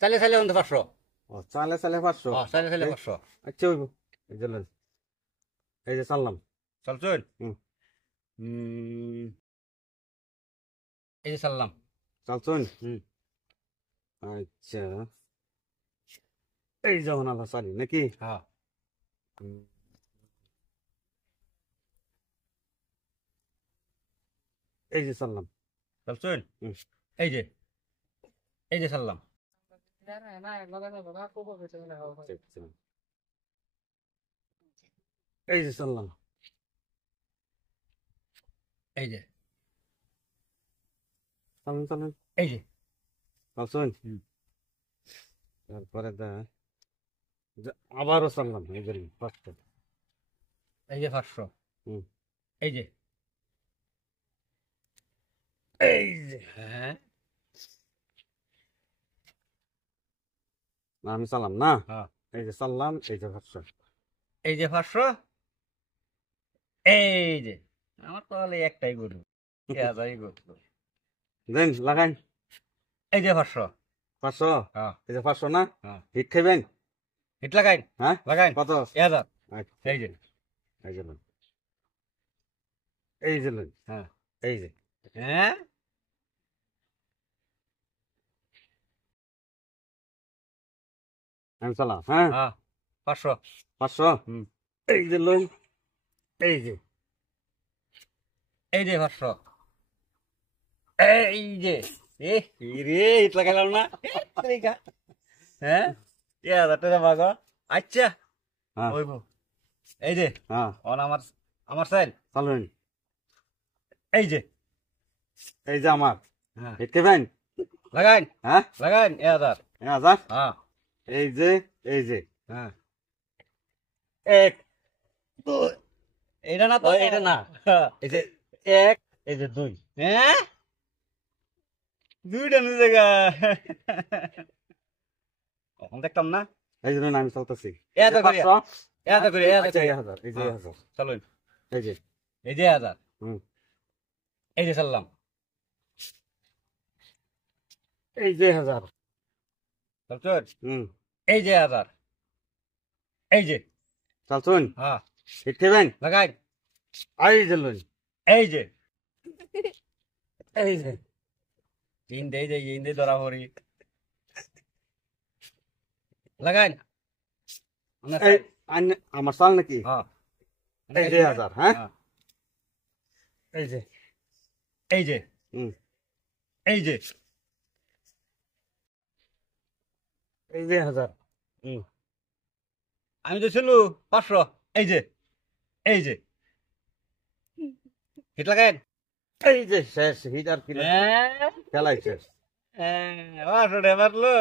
চালে চালে অন্ত 500 ও চালে চালে 500। চালে চালে 500 আচ্ছা হইব। এই যে লন। এই যে চাললাম। চলছুন হুম। এই যে চাললাম চালছুন। আচ্ছা এই যখন আল্লাহ চালি নাকি? হ্যাঁ হুম। এই যে চাললাম। চলছুন হুম। এই যে এই যে চাললাম আচ্ছা। এই যে চাললাম। এই যে চালুন চালুন। এই যে চালছুন। হুম। তারপরে আবারও চাললাম এই যে 500। এই যে 500 হুম। এই যে এই যে হ্যাঁ না আমি চালাম না। হ্যাঁ এই যে চাললাম এই যে 500। এই যে 500 এই যে আমার তাহলে একটাই গরু হাজারই গরু দেন লাগাই। এই যে 500 500। হ্যাঁ এই যে 500 না? হ্যাঁ হিট খাইবেন? হিট লাগাইন হ্যাঁ লাগাইন কত? 1000 আচ্ছা এই যে এই যে লন। এই যে লন। হ্যাঁ এই যে হ্যাঁ আমি চালাম। হ্যাঁ হ্যাঁ 500 500। হুম এই যে লন। এই যে এই যে 500 এই যে এ রে হিট লাগাইলাম না হ্যাঁ 1000 টাকা ভাগো আচ্ছা হ্যাঁ হইব এই যে হ্যাঁ আমার আমার সাইল চালুন। এই যে এই যে আমার হ্যাঁ হিট খাইবেন? লাগাইন হ্যাঁ লাগাইন 1000 1000। হ্যাঁ এই যে এই যে হ্যাঁ এক দুই এটা না তো এটা না। হ্যাঁ। এই যে 1 এই যে 2। হ্যাঁ দুইটা নিয়ে জায়গা এখন দেখতাম না এই যে লন আমি চালতেছি। এটা করি 500। এটা করি এটা আচ্ছা করি 1000। এই যে 1000। চলুন এই যে এই যে 1000 হুম। এই যে চাললাম এই যে 1000। চলছুন হুম। এই যে 1000 এই যে চালছুন। হ্যাঁ হিট খাইবেন? লাগাইন এই যে লন। এই যে এই যে ইন্দে ধরা পড়ি লাগাইন এই আমার চাল নাকি? হ্যাঁ এই যে 1000। হ্যাঁ হ্যাঁ এই যে এই যে হুম। এই যে এই যে 1000। হুম আমি তো ছিল 500 এই যে এই যে হিট লাগাইন এই যে শেষ হিট আর কি হ্যাঁ খেলাই শেষ। হ্যাঁ 500 টাকা মারলো